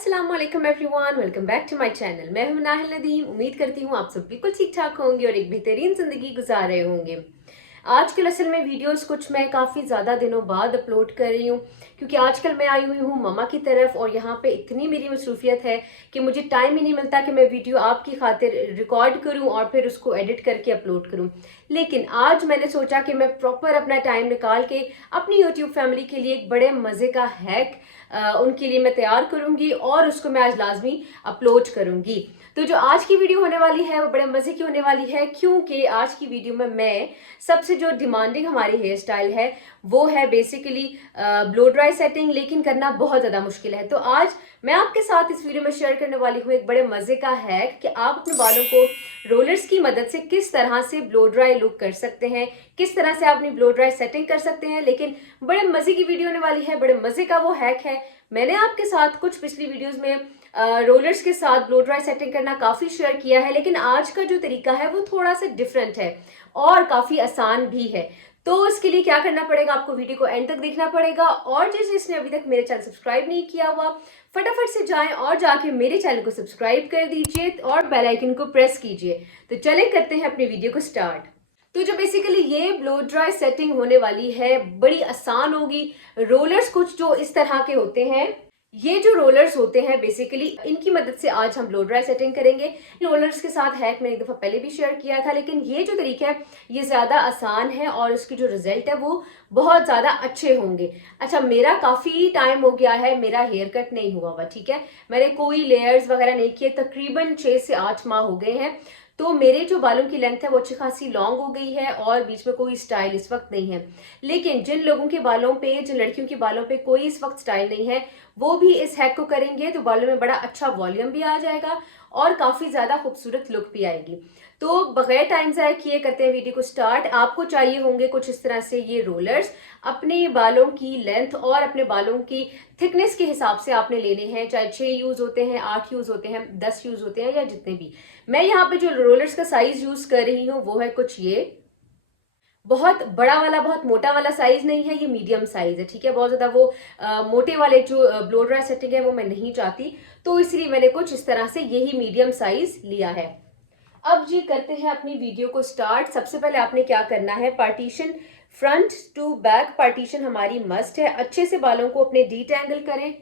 अस्सलाम वालेकुम everyone, welcome back to my channel. मैं हूं नाहिल नदीम। उम्मीद करती हूँ आप सब बिल्कुल ठीक ठाक होंगे और एक बेहतरीन जिंदगी गुजार रहे होंगे। आजकल असल में वीडियोस कुछ मैं काफ़ी ज़्यादा दिनों बाद अपलोड कर रही हूँ, क्योंकि आजकल मैं आई हुई हूँ ममा की तरफ और यहाँ पे इतनी मेरी मसरूफियत है कि मुझे टाइम ही नहीं मिलता कि मैं वीडियो आपकी खातिर रिकॉर्ड करूँ और फिर उसको एडिट करके अपलोड करूँ। लेकिन आज मैंने सोचा कि मैं प्रॉपर अपना टाइम निकाल के अपनी यूट्यूब फैमिली के लिए एक बड़े मज़े का हैक उनके लिए मैं तैयार करूंगी और उसको मैं आज लाजमी अपलोड करूंगी। तो जो आज की वीडियो होने वाली है वो बड़े मज़े की होने वाली है, क्योंकि आज की वीडियो में मैं सबसे जो डिमांडिंग हमारी हेयर स्टाइल है वो है बेसिकली ब्लो ड्राई सेटिंग, लेकिन करना बहुत ज़्यादा मुश्किल है। तो आज मैं आपके साथ इस वीडियो में शेयर करने वाली हूँ एक बड़े मज़े का हैक कि आप अपने बालों को रोलर्स की मदद से किस तरह से ब्लो ड्राई लुक कर सकते हैं, किस तरह से आप अपनी ब्लो ड्राई सेटिंग कर सकते हैं। लेकिन बड़े मज़े की वीडियो होने वाली है, बड़े मज़े का वो हैक है। मैंने आपके साथ कुछ पिछली वीडियोस में रोलर्स के साथ ब्लो ड्राई सेटिंग करना काफ़ी शेयर किया है, लेकिन आज का जो तरीका है वो थोड़ा सा डिफरेंट है और काफ़ी आसान भी है। तो इसके लिए क्या करना पड़ेगा, आपको वीडियो को एंड तक देखना पड़ेगा और जिसने अभी तक मेरे चैनल सब्सक्राइब नहीं किया हुआ फटाफट से जाएं और जाके मेरे चैनल को सब्सक्राइब कर दीजिए और बेल आइकन को प्रेस कीजिए। तो चले करते हैं अपनी वीडियो को स्टार्ट। तो जो बेसिकली ये ब्लो ड्राई सेटिंग होने वाली है बड़ी आसान होगी। रोलर्स कुछ जो इस तरह के होते हैं, ये जो रोलर्स होते हैं बेसिकली इनकी मदद से आज हम ब्लो ड्राई सेटिंग करेंगे। रोलर्स के साथ हैक मैंने एक दफ़ा पहले भी शेयर किया था, लेकिन ये जो तरीका है ये ज़्यादा आसान है और इसकी जो रिजल्ट है वो बहुत ज़्यादा अच्छे होंगे। अच्छा, मेरा काफ़ी टाइम हो गया है, मेरा हेयर कट नहीं हुआ हुआ, ठीक है, मैंने कोई लेयर्स वगैरह नहीं किए, तकरीबन 6 से 8 माह हो गए हैं। तो मेरे जो बालों की लेंथ है वो अच्छी खासी लॉन्ग हो गई है और बीच में कोई स्टाइल इस वक्त नहीं है। लेकिन जिन लोगों के बालों पे, जिन लड़कियों के बालों पे कोई इस वक्त स्टाइल नहीं है, वो भी इस हैक को करेंगे तो बालों में बड़ा अच्छा वॉल्यूम भी आ जाएगा और काफी ज्यादा खूबसूरत लुक भी आएगी। तो बगैर टाइम ज़ाया किए करते हैं वीडियो को स्टार्ट। आपको चाहिए होंगे कुछ इस तरह से ये रोलर्स, अपने बालों की लेंथ और अपने बालों की थिकनेस के हिसाब से आपने लेने हैं, चाहे 6 यूज होते हैं, 8 यूज होते हैं, 10 यूज होते हैं या जितने भी। मैं यहाँ पे जो रोलर्स का साइज यूज कर रही हूँ वो है कुछ ये, बहुत बड़ा वाला बहुत मोटा वाला साइज नहीं है, ये मीडियम साइज है, ठीक है। बहुत ज्यादा वो मोटे वाले जो ब्लो ड्राई सेटिंग है वो मैं नहीं चाहती, तो इसलिए मैंने कुछ इस तरह से यही मीडियम साइज लिया है। अब जी करते हैं अपनी वीडियो को स्टार्ट। सबसे पहले आपने क्या करना है, partition front to back partition हमारी मस्ट है। अच्छे से बालों को अपने डीटैंगल करें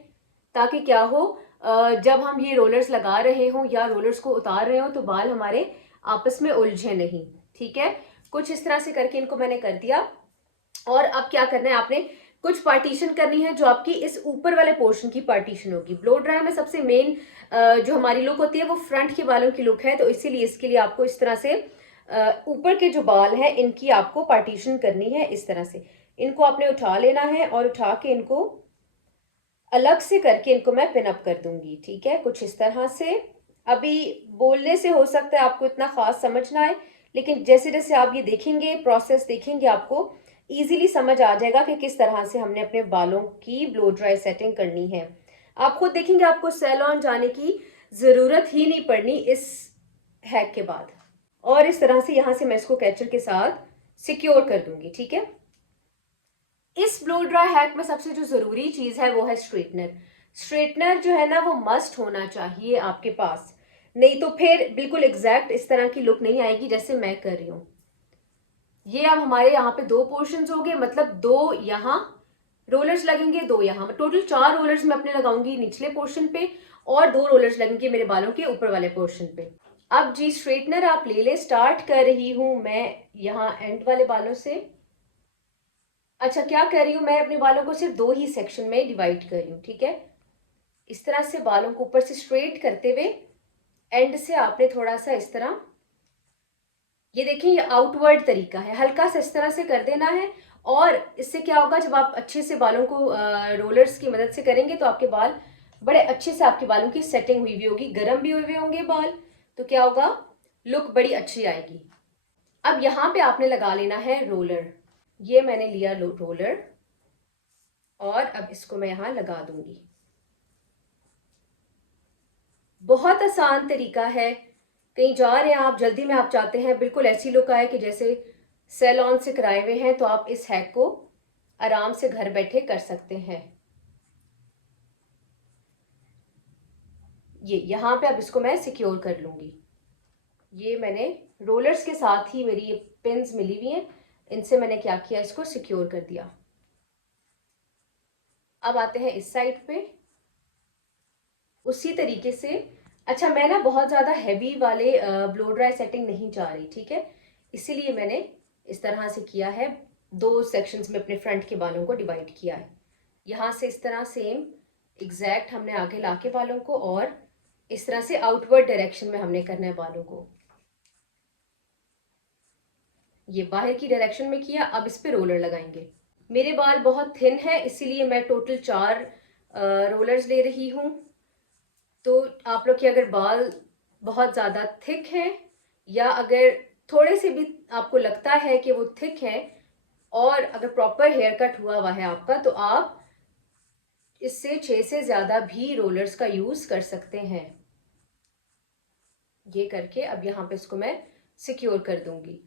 ताकि क्या हो, जब हम ये रोलर्स लगा रहे हों या रोलर्स को उतार रहे हो तो बाल हमारे आपस में उलझे नहीं, ठीक है। कुछ इस तरह से करके इनको मैंने कर दिया। और अब क्या करना है, आपने कुछ पार्टीशन करनी है जो आपकी इस ऊपर वाले पोर्शन की पार्टीशन होगी। ब्लो ड्राई में सबसे मेन जो हमारी लुक होती है वो फ्रंट के बालों की लुक है, तो इसीलिए इसके लिए आपको इस तरह से ऊपर के जो बाल हैं इनकी आपको पार्टीशन करनी है। इस तरह से इनको आपने उठा लेना है और उठा के इनको अलग से करके इनको मैं पिन अप कर दूंगी, ठीक है, कुछ इस तरह से। अभी बोलने से हो सकता है आपको इतना खास समझ ना आए, लेकिन जैसे जैसे आप ये देखेंगे, प्रोसेस देखेंगे, आपको इजीली समझ आ जाएगा कि किस तरह से हमने अपने बालों की ब्लो ड्राई सेटिंग करनी है। आप खुद देखेंगे आपको सैलून जाने की जरूरत ही नहीं पड़नी इस हैक के बाद। और इस तरह से यहां से मैं इसको कैचर के साथ सिक्योर कर दूंगी, ठीक है। इस ब्लो ड्राई हैक में सबसे जो जरूरी चीज है वो है स्ट्रेटनर। स्ट्रेटनर जो है ना वो मस्ट होना चाहिए आपके पास, नहीं तो फिर बिल्कुल एग्जैक्ट इस तरह की लुक नहीं आएगी जैसे मैं कर रही हूं। ये अब हमारे यहाँ पे 2 पोर्शंस हो गए, मतलब 2 यहाँ रोलर्स लगेंगे, 2 यहाँ, टोटल 4 रोलर्स मैं अपने लगाऊंगी निचले पोर्शन पे और 2 रोलर्स लगेंगे मेरे बालों के ऊपर वाले पोर्शन पे। अब जी स्ट्रेटनर आप ले ले, स्टार्ट कर रही हूं मैं यहाँ एंड वाले बालों से। अच्छा, क्या कर रही हूँ मैं, अपने बालों को सिर्फ 2 ही सेक्शन में डिवाइड कर रही हूँ, ठीक है। इस तरह से बालों को ऊपर से स्ट्रेट करते हुए एंड से आपने थोड़ा सा इस तरह, ये देखिए ये आउटवर्ड तरीका है, हल्का सा इस तरह से कर देना है। और इससे क्या होगा, जब आप अच्छे से बालों को रोलर्स की मदद से करेंगे तो आपके बाल बड़े अच्छे से, आपके बालों की सेटिंग हुई हुई होगी, गर्म भी हुए हुए होंगे बाल, तो क्या होगा, लुक बड़ी अच्छी आएगी। अब यहाँ पे आपने लगा लेना है रोलर। ये मैंने लिया रोलर और अब इसको मैं यहाँ लगा दूंगी। बहुत आसान तरीका है, कहीं जा रहे हैं आप, जल्दी में आप चाहते हैं बिल्कुल ऐसी लुक आए कि जैसे सैलून से कराए हुए हैं, तो आप इस हैक को आराम से घर बैठे कर सकते हैं। ये यहाँ पे अब इसको मैं सिक्योर कर लूँगी। ये मैंने रोलर्स के साथ ही मेरी ये पिन्स मिली हुई हैं, इनसे मैंने क्या किया, इसको सिक्योर कर दिया। अब आते हैं इस साइड पे उसी तरीके से। अच्छा, मैं ना बहुत ज़्यादा हैवी वाले ब्लो ड्राई सेटिंग नहीं चाह रही, ठीक है, इसीलिए मैंने इस तरह से किया है, दो सेक्शंस में अपने फ्रंट के बालों को डिवाइड किया है। यहाँ से इस तरह सेम एग्जैक्ट हमने आगे लाके बालों को, और इस तरह से आउटवर्ड डायरेक्शन में हमने करना है बालों को। ये बाहर की डायरेक्शन में किया। अब इस पे रोलर लगाएंगे। मेरे बाल बहुत थिन है, इसीलिए मैं टोटल 4 रोलर्स ले रही हूँ। तो आप लोग के अगर बाल बहुत ज़्यादा थिक हैं, या अगर थोड़े से भी आपको लगता है कि वो थिक है, और अगर प्रॉपर हेयर कट हुआ हुआ है आपका, तो आप इससे 6 से ज़्यादा भी रोलर्स का यूज़ कर सकते हैं। ये करके अब यहाँ पे इसको मैं सिक्योर कर दूंगी।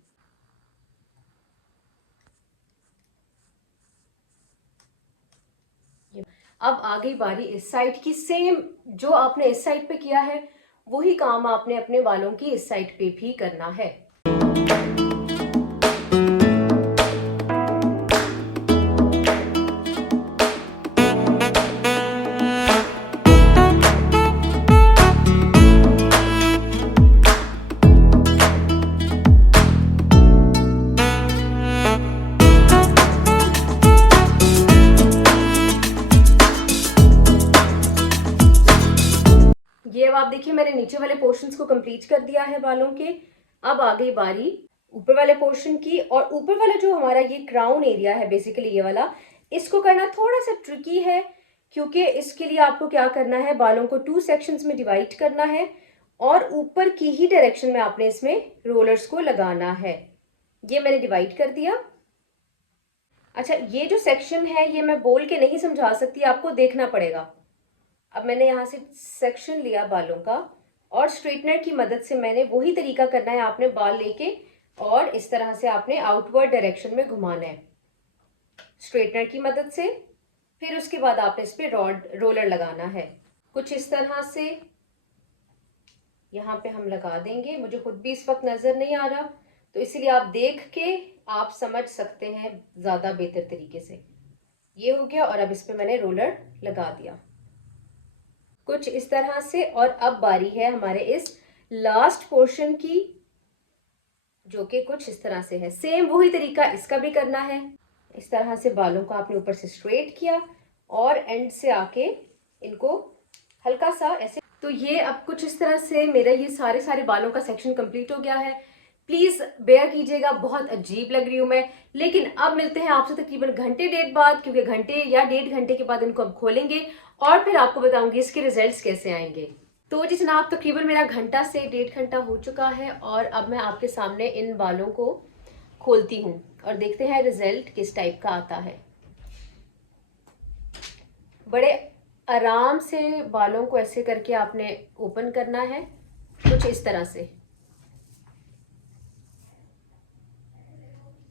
अब आ गई बारी इस साइड की। सेम जो आपने इस साइड पे किया है, वही काम आपने अपने बालों की इस साइड पे भी करना है। ये अब आप देखिए, मैंने नीचे वाले पोर्शंस को कंप्लीट कर दिया है बालों के। अब आ गई बारी ऊपर वाले पोर्शन की। और ऊपर वाला जो हमारा ये क्राउन एरिया है, बेसिकली ये वाला, इसको करना थोड़ा सा ट्रिकी है, क्योंकि इसके लिए आपको क्या करना है, बालों को 2 सेक्शंस में डिवाइड करना है, और ऊपर की ही डायरेक्शन में आपने इसमें रोलर्स को लगाना है। ये मैंने डिवाइड कर दिया। अच्छा, ये जो सेक्शन है ये मैं बोल के नहीं समझा सकती, आपको देखना पड़ेगा। अब मैंने यहाँ से सेक्शन लिया बालों का, और स्ट्रेटनर की मदद से मैंने वही तरीका करना है, आपने बाल लेके और इस तरह से आपने आउटवर्ड डायरेक्शन में घुमाना है स्ट्रेटनर की मदद से। फिर उसके बाद आपने इस पे रोलर लगाना है, कुछ इस तरह से यहाँ पे हम लगा देंगे। मुझे खुद भी इस वक्त नजर नहीं आ रहा, तो इसीलिए आप देख के आप समझ सकते हैं ज्यादा बेहतर तरीके से। ये हो गया, और अब इस पे मैंने रोलर लगा दिया कुछ इस तरह से। और अब बारी है हमारे इस लास्ट पोर्शन की, जो कि कुछ इस तरह से है। सेम वही तरीका इसका भी करना है। इस तरह से बालों को आपने ऊपर से स्ट्रेट किया, और एंड से आके इनको हल्का सा ऐसे। तो ये अब कुछ इस तरह से मेरा ये सारे बालों का सेक्शन कंप्लीट हो गया है। प्लीज बेयर कीजिएगा, बहुत अजीब लग रही हूं मैं, लेकिन अब मिलते हैं आपसे तकरीबन घंटे डेढ़ बाद, क्योंकि घंटे या 1.5 घंटे के बाद इनको अब खोलेंगे, और फिर आपको बताऊंगी इसके रिजल्ट्स कैसे आएंगे। तो जी जनाब, तकरीबन मेरा घंटा से 1.5 घंटा हो चुका है, और अब मैं आपके सामने इन बालों को खोलती हूँ, और देखते हैं रिजल्ट किस टाइप का आता है। बड़े आराम से बालों को ऐसे करके आपने ओपन करना है, कुछ इस तरह से,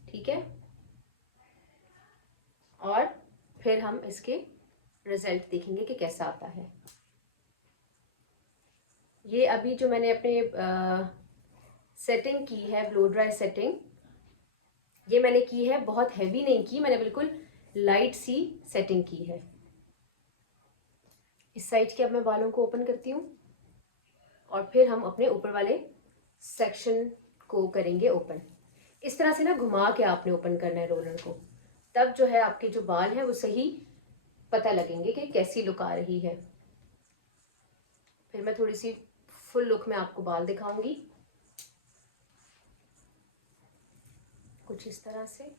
ठीक है। और फिर हम इसके रिजल्ट देखेंगे कि कैसा आता है। ये अभी जो मैंने अपने सेटिंग की है, ब्लो ड्राई सेटिंग, ये मैंने की है, बहुत हैवी नहीं की, मैंने बिल्कुल लाइट सी सेटिंग की है। इस साइड के अब मैं बालों को ओपन करती हूँ, और फिर हम अपने ऊपर वाले सेक्शन को करेंगे ओपन। इस तरह से ना घुमा के आपने ओपन करना है रोलर को, तब जो है आपके जो बाल हैं वो सही पता लगेंगे कि कैसी लुक आ रही है। फिर मैं थोड़ी सी फुल लुक में आपको बाल दिखाऊंगी, कुछ इस तरह से।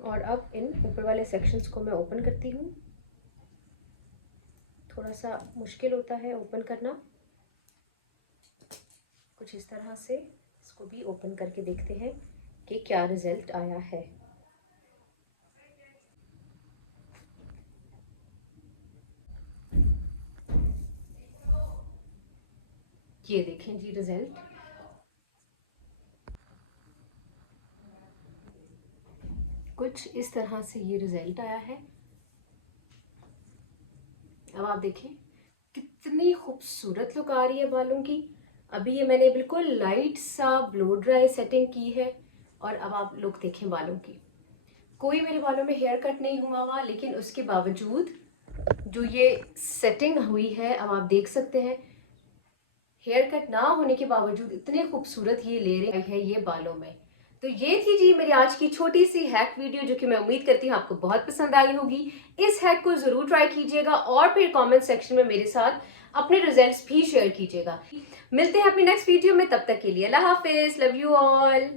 और अब इन ऊपर वाले सेक्शंस को मैं ओपन करती हूँ। थोड़ा सा मुश्किल होता है ओपन करना, कुछ इस तरह से। इसको भी ओपन करके देखते हैं कि क्या रिजल्ट आया है। ये देखें जी रिजल्ट, कुछ इस तरह से ये रिजल्ट आया है। अब आप देखें कितनी खूबसूरत लुक आ रही है बालों की। अभी ये मैंने बिल्कुल लाइट सा ब्लो ड्राई सेटिंग की है और अब आप लुक देखें बालों की। कोई मेरे बालों में हेयर कट नहीं हुआ हुआ, लेकिन उसके बावजूद जो ये सेटिंग हुई है अब आप देख सकते हैं, हेयर कट ना होने के बावजूद इतने खूबसूरत ये लेयरिंग आई है ये बालों में। तो ये थी जी मेरी आज की छोटी सी हैक वीडियो, जो कि मैं उम्मीद करती हूँ आपको बहुत पसंद आई होगी। इस हैक को जरूर ट्राई कीजिएगा और फिर कमेंट सेक्शन में मेरे साथ अपने रिजल्ट्स भी शेयर कीजिएगा। मिलते हैं अपनी नेक्स्ट वीडियो में, तब तक के लिए अल्लाह हाफिज, लव यू ऑल।